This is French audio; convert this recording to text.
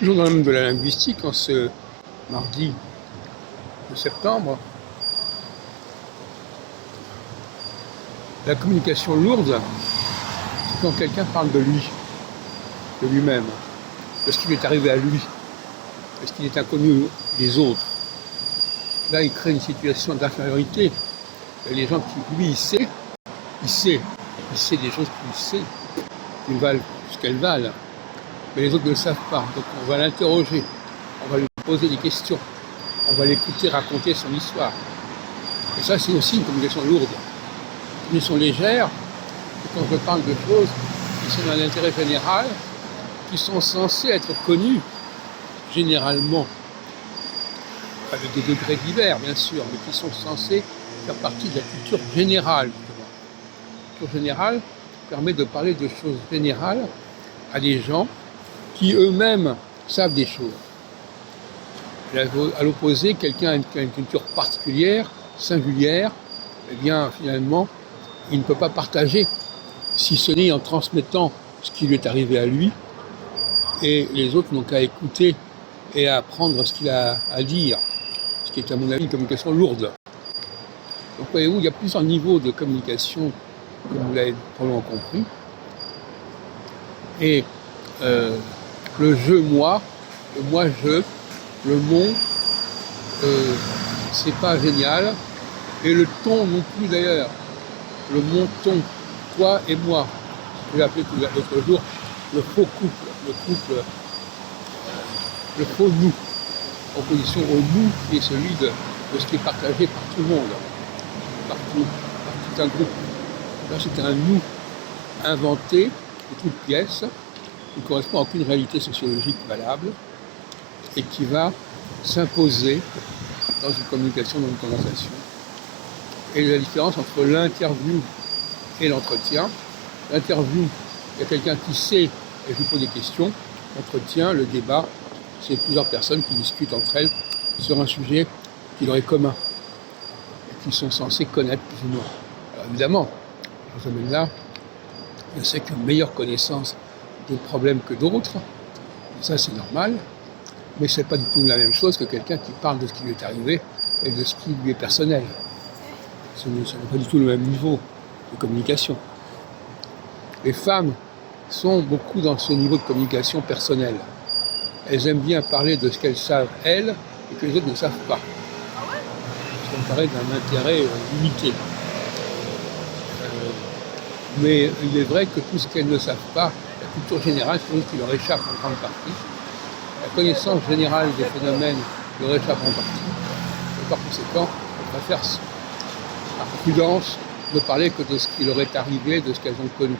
Toujours dans le domaine de la linguistique, en ce mardi de septembre, la communication lourde, c'est quand quelqu'un parle de lui, de lui-même, de ce qui lui est arrivé à lui, de ce qu'il est inconnu des autres. Là, il crée une situation d'infériorité. Et les gens qui, lui, il sait des choses qu'il sait, qui valent ce qu'elles valent. Mais les autres ne le savent pas. Donc on va l'interroger, on va lui poser des questions, on va l'écouter raconter son histoire. Et ça, c'est aussi une communication lourde. Une communication légère, c'est quand je parle de choses qui sont dans l'intérêt général, qui sont censées être connues généralement, avec des degrés divers bien sûr, mais qui sont censées faire partie de la culture générale. La culture générale permet de parler de choses générales à des gens qui eux-mêmes savent des choses. À l'opposé, quelqu'un qui a une culture particulière, singulière, eh bien finalement, il ne peut pas partager, si ce n'est en transmettant ce qui lui est arrivé à lui, et les autres n'ont qu'à écouter et à apprendre ce qu'il a à dire, ce qui est à mon avis une communication lourde. Donc voyez-vous, il y a plusieurs niveaux de communication, comme vous l'avez probablement compris, et le je-moi, le moi-je, le mon, c'est pas génial, et le ton non plus d'ailleurs, le mon-ton, toi et moi, je l'ai appelé l'autre jour le faux couple, le faux nous, en opposition au nous qui est celui de ce qui est partagé par tout le monde, par tout un groupe. Là c'est un nous inventé de toutes pièces, qui ne correspond à aucune réalité sociologique valable et qui va s'imposer dans une communication, dans une conversation. Et la différence entre l'interview et l'entretien. L'interview, il y a quelqu'un qui sait et je lui pose des questions. L'entretien, le débat, c'est plusieurs personnes qui discutent entre elles sur un sujet qui leur est commun et qui sont censées connaître plus ou moins. Alors évidemment, dans ce domaine-là, je sais qu'une meilleure connaissance des problèmes que d'autres, ça c'est normal, mais c'est pas du tout la même chose que quelqu'un qui parle de ce qui lui est arrivé et de ce qui lui est personnel. Ce n'est pas du tout le même niveau de communication. Les femmes sont beaucoup dans ce niveau de communication personnelle. Elles aiment bien parler de ce qu'elles savent, elles, et que les autres ne savent pas. Ça me paraît d'un intérêt limité. Mais il est vrai que tout ce qu'elles ne savent pas, la culture générale, c'est quelque chose qui leur échappe en grande partie. La connaissance générale des phénomènes leur échappe en partie. Et par conséquent, on préfère par prudence ne parler que de ce qui leur est arrivé, de ce qu'elles ont connu.